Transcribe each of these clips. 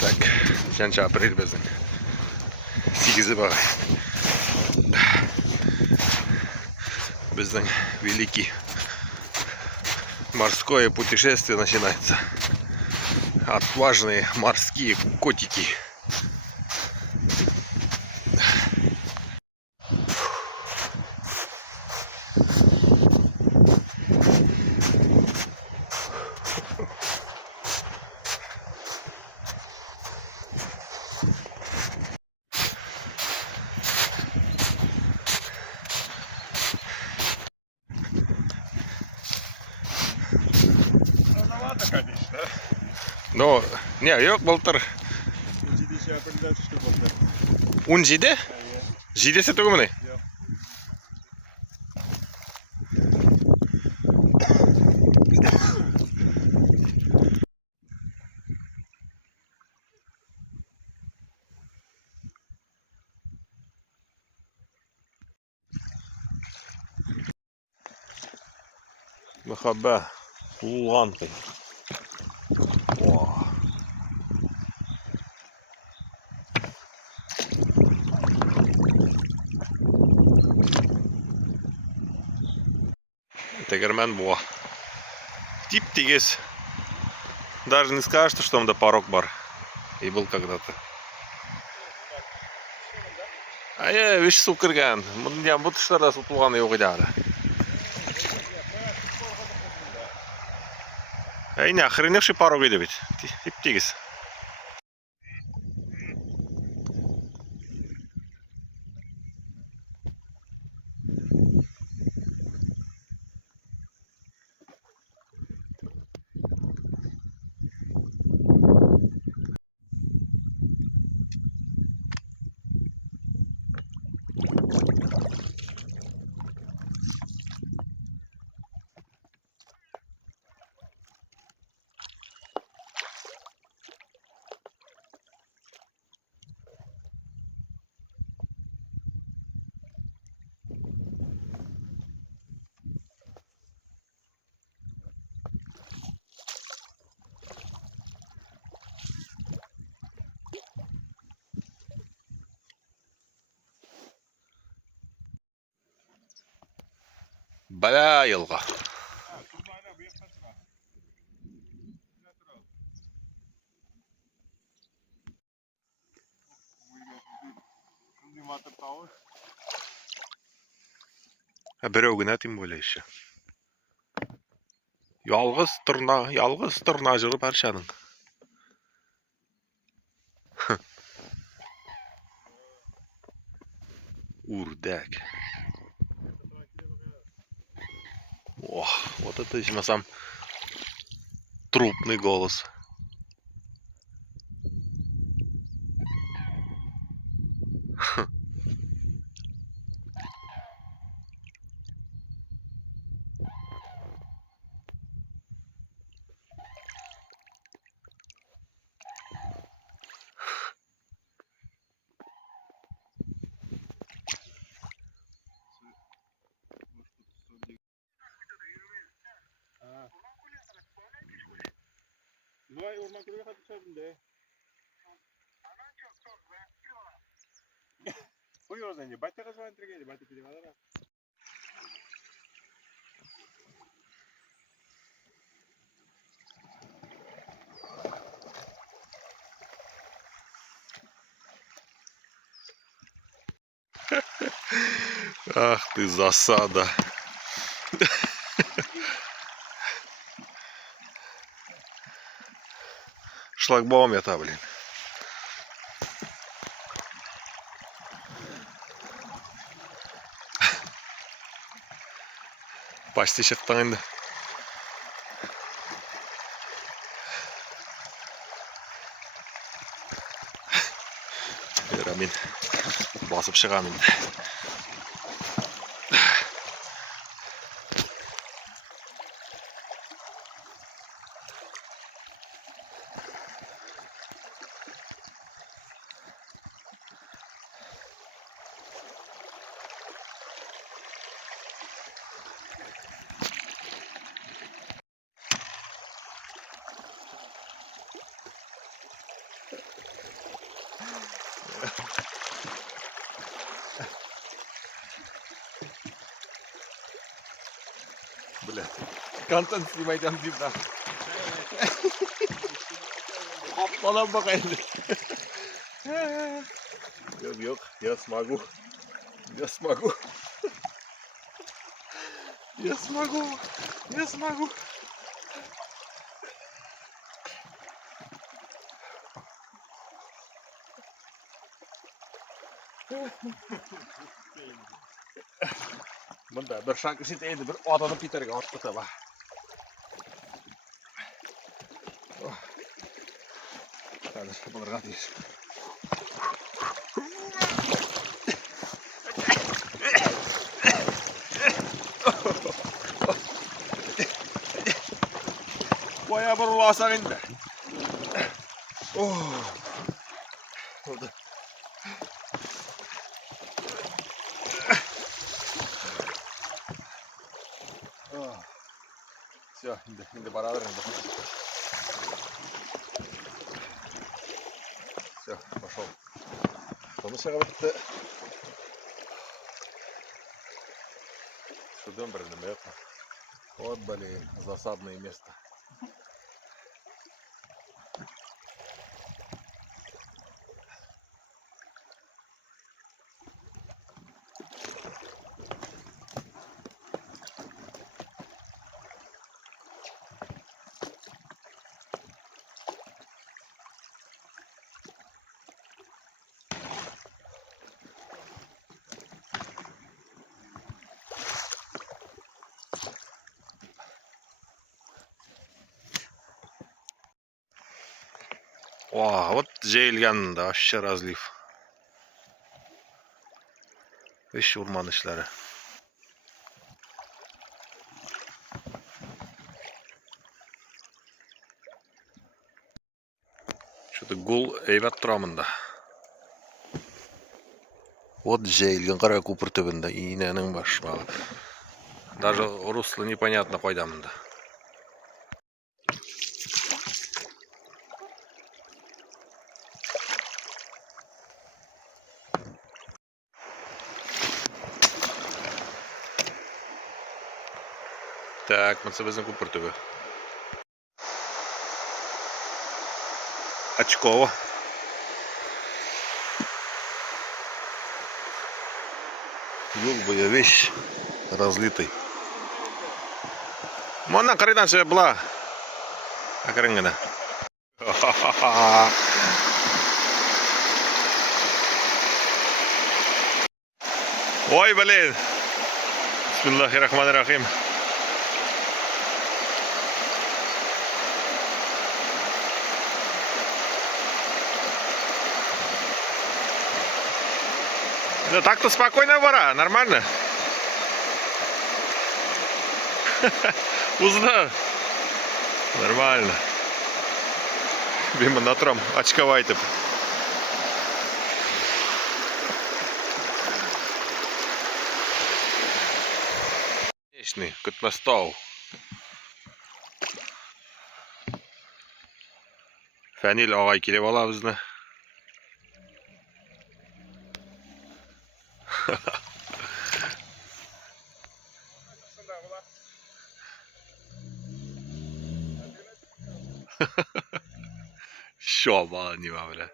Так, жанча апрель біздің. 8 баға. Біздің великий морское путешествие начинается. Отважные морские котики. Рановато, конечно. Но, не, yok былтыр. Жидеше апрельда түшті болды. 17? Жидесі түгі міне? Мөхәббә, улған қой. Тегермен буа. Тип-тигез. Даже не скажешь, что там порог бар. И был когда-то. А я вещь сукырган. Я буду что-то сутулган yok идары. Ай, не, охреневший порог иди ведь. Тип-тигез. Бала елға. Біреу гына тем более еще. Ялгыз тұрна жүріп аршаның. Урдак. Ох, вот это еще сам трупный голос. Vay orman kırıya katışardın de. Koy o zaman. Batta kazan tırgaydı. Batta pide kadar. Ах ты засада. Шлагбаум это, блин. Почти шықтың енді. Мен басып шығамын енді. Блядь. Контент снимать там видно. Балам bakayım. Yok, я смогу. Я смогу. Я смогу. Я смогу. Мында бір шаг жетейді, бір отаны Питерге атып кете ба. Қазір бұларға дейіз. Baya bir ulasaq indi. Oldu. Все, indi baralar indi. Все, пошел. Konuşağa bitti. Şuradan birine yapma. Вот, блин, засадное место. О, вот жайылған да, вообще разлив. Еще урман işleri. Что-то гул эйбат тұрамында. Вот жайылған қара көпір түбінде, иіненің башмағы. Даже русло непонятно қойдамында. Так, мы біздің көпір түбі. Очково. Юл бы весь разлитый. Мона қайдан себе была. Ақырын. Ой, блин. Бисмиллахиррахманиррахим. Да так-то спокойно вора, нормально. Узнал. Нормально. Бимо натром очковайте. Конечный, Көтмастау. Фәнил ағай келіп алабызны. Şoba не бля.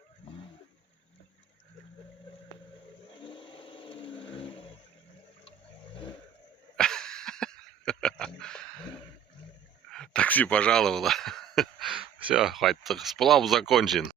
Такси пожаловало. Все, хватит, сплав закончен.